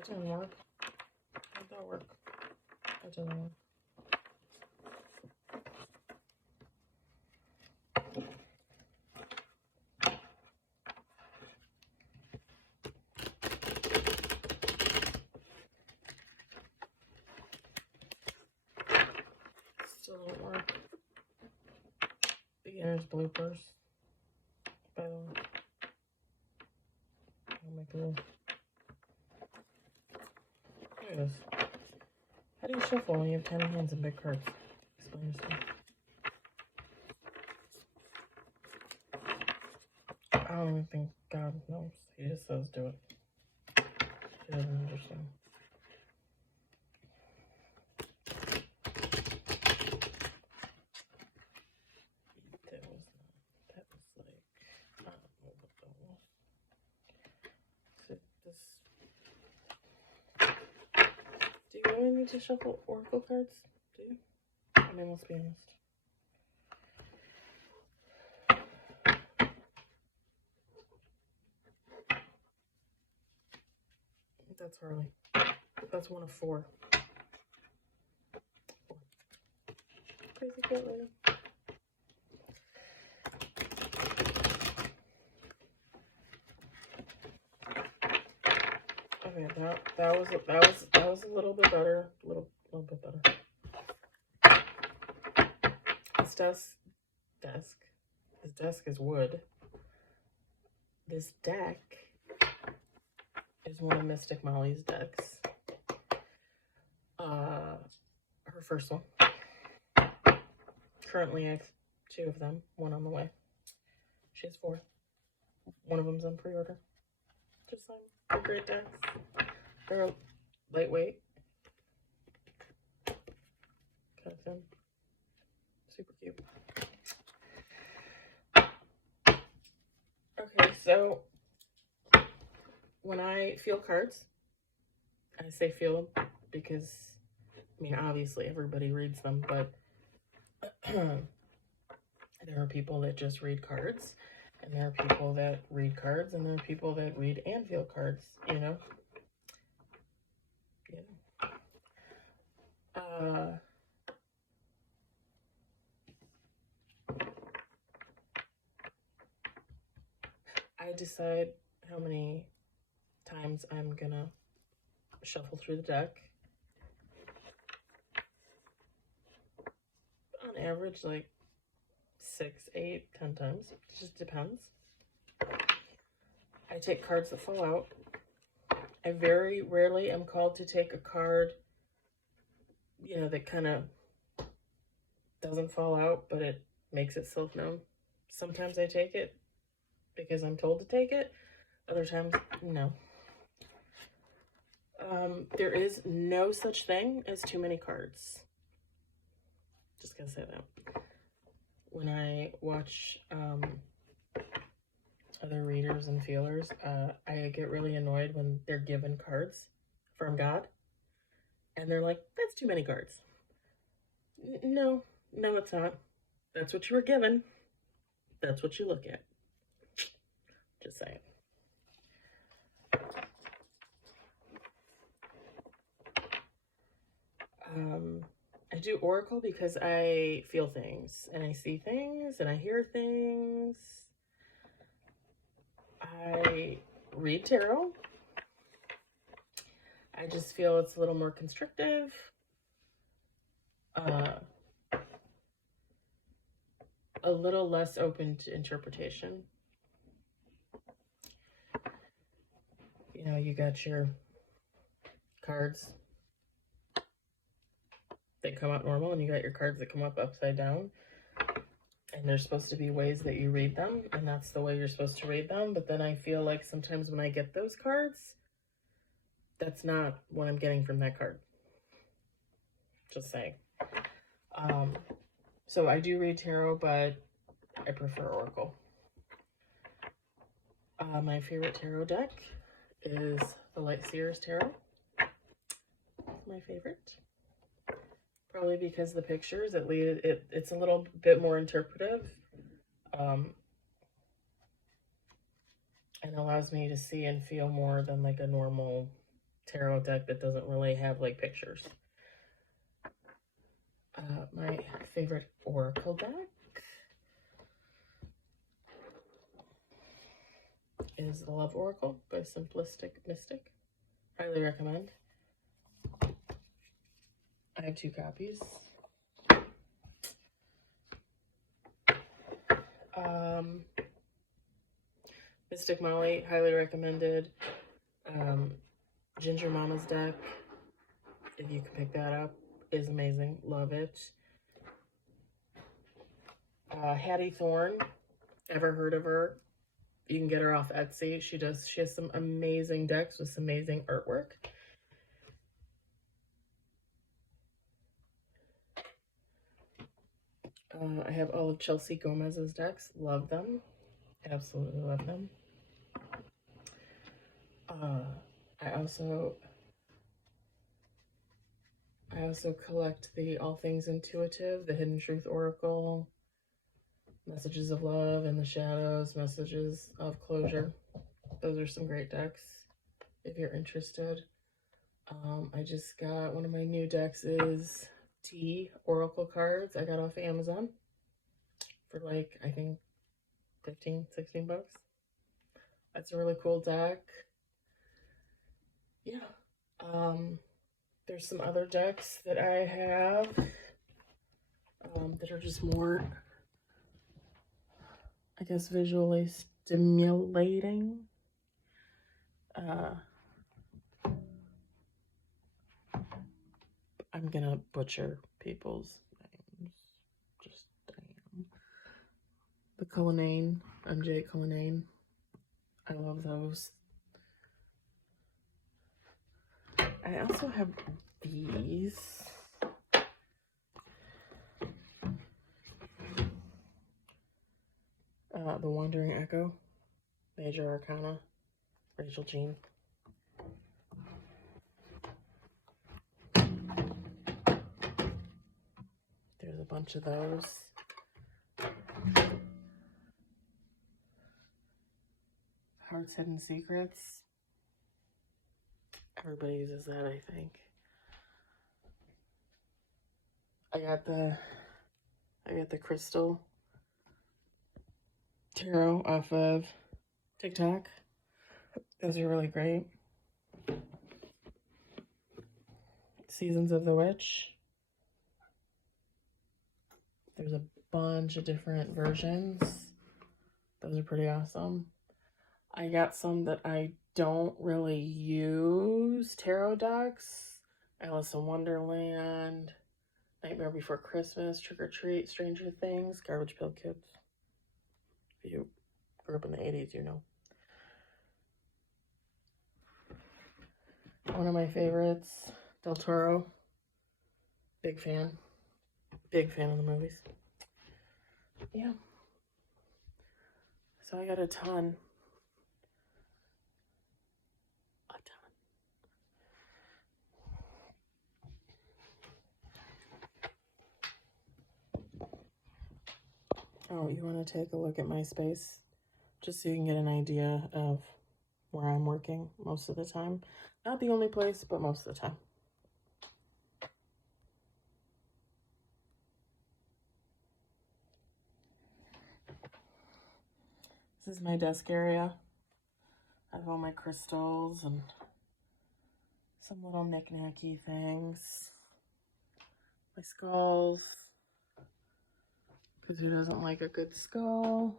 That didn't work. How'd that work? That didn't work. Still don't work. Beginner's bloopers. By the way. I'll make a little. There it is. How do you shuffle when you have tiny hands and big cards? Explain this to me. I don't even think God knows. He just says do it. He doesn't understand. That was like, I don't know what that was. So do you really need to shuffle oracle cards? Do you? I mean, let's be honest. That's Harley. That's one of four. Crazy cat lady. Okay, that was a little bit better. A little bit better. His desk is wood. This deck is one of Mystic Molly's decks. Her first one. Currently I have 2 of them, one on the way. She has 4. One of them's on pre-order. Just saying, they're great decks. They're lightweight. Kind of thin. Super cute. Okay, so when I feel cards, I say feel them because, I mean, obviously everybody reads them, but there are people that just read cards, and there are people that read cards, and there are people that read and feel cards, you know? Yeah. I decide how many times I'm gonna shuffle through the deck. On average, like 6, 8, 10 times. It just depends. I take cards that fall out. I very rarely am called to take a card, you know, that kind of doesn't fall out, but it makes itself known. Sometimes I take it because I'm told to take it. Other times, no. There is no such thing as too many cards. Just gonna say that. When I watch other readers and feelers, I get really annoyed when they're given cards from God and they're like, that's too many cards. No, it's not. That's what you were given. That's what you look at. Just saying. I do Oracle because I feel things and I see things and I hear things. I read tarot. I just feel it's a little more constrictive. A little less open to interpretation. You know, you got your cards that come up normal and you got your cards that come up upside down. And there's supposed to be ways that you read them, and that's the way you're supposed to read them. But then I feel like sometimes when I get those cards, that's not what I'm getting from that card. Just saying. So I do read tarot, but I prefer Oracle. My favorite tarot deck is the Light Seers Tarot. My favorite. Probably because the pictures, it's a little bit more interpretive. And allows me to see and feel more than like a normal tarot deck that doesn't really have like pictures. My favorite oracle deck is the Love Oracle by Simplistic Mystic. Highly recommend. I have 2 copies. Mystic Molly, highly recommended. Ginger Mama's deck, if you can pick that up, is amazing. Love it. Hattie Thorne, ever heard of her? You can get her off Etsy. She has some amazing decks with some amazing artwork. I have all of Chelsea Gomez's decks. Love them. Absolutely love them. I also collect the All Things Intuitive, the Hidden Truth Oracle, Messages of Love in the Shadows, Messages of Closure. Those are some great decks if you're interested. I just got one of my new decks is T Oracle cards. I got off Amazon for like, I think 15, 16 bucks. That's a really cool deck. Yeah. There's some other decks that I have that are just more, I guess, visually stimulating. I'm gonna butcher people's names. Just damn. The Cullinane, MJ Cullinane. I love those. I also have these. The Wandering Echo, Major Arcana, Rachel Jean. There's a bunch of those. Heart's Hidden Secrets. Everybody uses that, I think. I got the Crystal Tarot off of TikTok. Those are really great. Seasons of the Witch. There's a bunch of different versions. Those are pretty awesome. I got some that I don't really use tarot decks. Alice in Wonderland, Nightmare Before Christmas, Trick or Treat, Stranger Things, Garbage Pail Kids. If you grew up in the 80s, you know. One of my favorites, Del Toro. Big fan. Big fan of the movies. Yeah. So I got a ton. Oh, you want to take a look at my space? Just so you can get an idea of where I'm working most of the time. Not the only place, but most of the time. This is my desk area. I have all my crystals and some little knick-knacky things. My skulls. Because who doesn't like a good skull?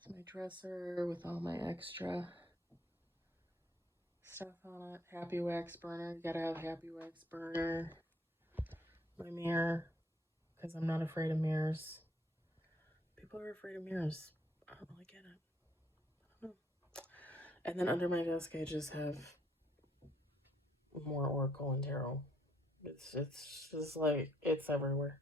It's my dresser with all my extra stuff on it. Happy wax burner. You gotta have happy wax burner. My mirror. Because I'm not afraid of mirrors. People are afraid of mirrors. I don't really get it. I don't know. And then under my desk, I just have more Oracle and Tarot. It's just like, it's everywhere.